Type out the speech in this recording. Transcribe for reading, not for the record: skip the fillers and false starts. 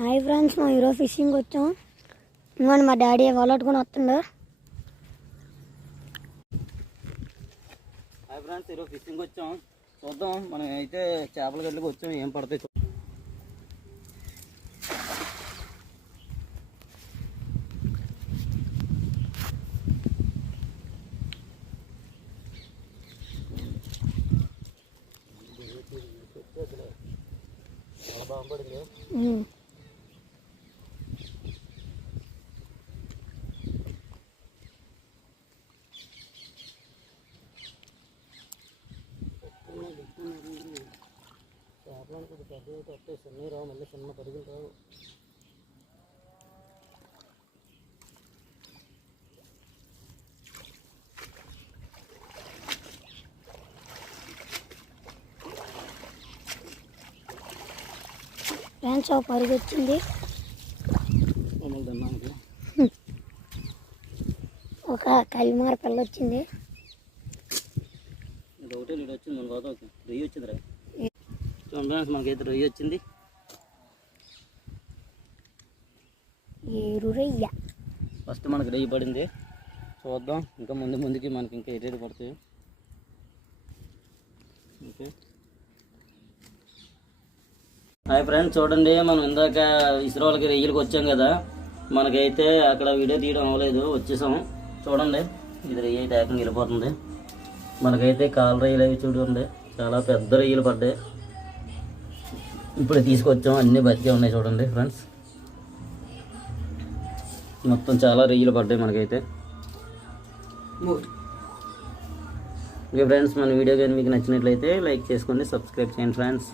Hi friends, మా ఈరోజు fishing వచ్చాం. ఇంకోండి మా డాడీ వలట్టుకొని వస్తుండు. హాయ్ ఫ్రెండ్స్, ఈరోజు ఫిషింగ్ వచ్చాం. చూద్దాం, మనం అయితే చేపల గడ్డలకు వచ్చాం. ఏం పడతాయి చాలా బాగుపడింది. చేపలను కొద్ది పెద్దవి తప్పే చిన్నవి రావు, మళ్ళీ చిన్న పరుగులు రావు. ఫ్రెండ్స్ ఒక పరుగు వచ్చింది. మమ్మల్ని తిన్నానికి ఒక కలిమార పిల్ల వచ్చింది. ఇది ఒకటే లీడ్ వచ్చింది. మన కోసం రొయ్యి వచ్చింది రా. చూడండి, మనకైతే రొయ్యి వచ్చింది. ఏరు రొయ్య. ఫస్ట్ మనకి రొయ్యి పడింది. చూద్దాం ఇంకా ముందుకి మనకి ఇంకా ఎరేది పడతాయి. ఓకే, హాయ్ ఫ్రెండ్స్, చూడండి మనం ఇందాక ఇస్రోలకి రొయ్యలకి వచ్చాం కదా. మనకైతే అక్కడ వీడియో తీయడం అవ్వలేదు, వచ్చేసాం. చూడండి, ఇది రొయ్యి అయితే ఏకంగా వెళ్ళిపోతుంది. మనకైతే కాలు రొయ్యలు అవి చూడండి, చాలా పెద్ద రొయ్యలు పడ్డాయి. ఇప్పుడు తీసుకొచ్చాం, అన్నీ బతికే ఉన్నాయి. చూడండి ఫ్రెండ్స్, మొత్తం చాలా రొయ్యలు పడ్డాయి మనకైతే. ఓకే ఫ్రెండ్స్, మన వీడియో కానీ మీకు నచ్చినట్లయితే లైక్ చేసుకోండి, సబ్స్క్రైబ్ చేయండి ఫ్రెండ్స్.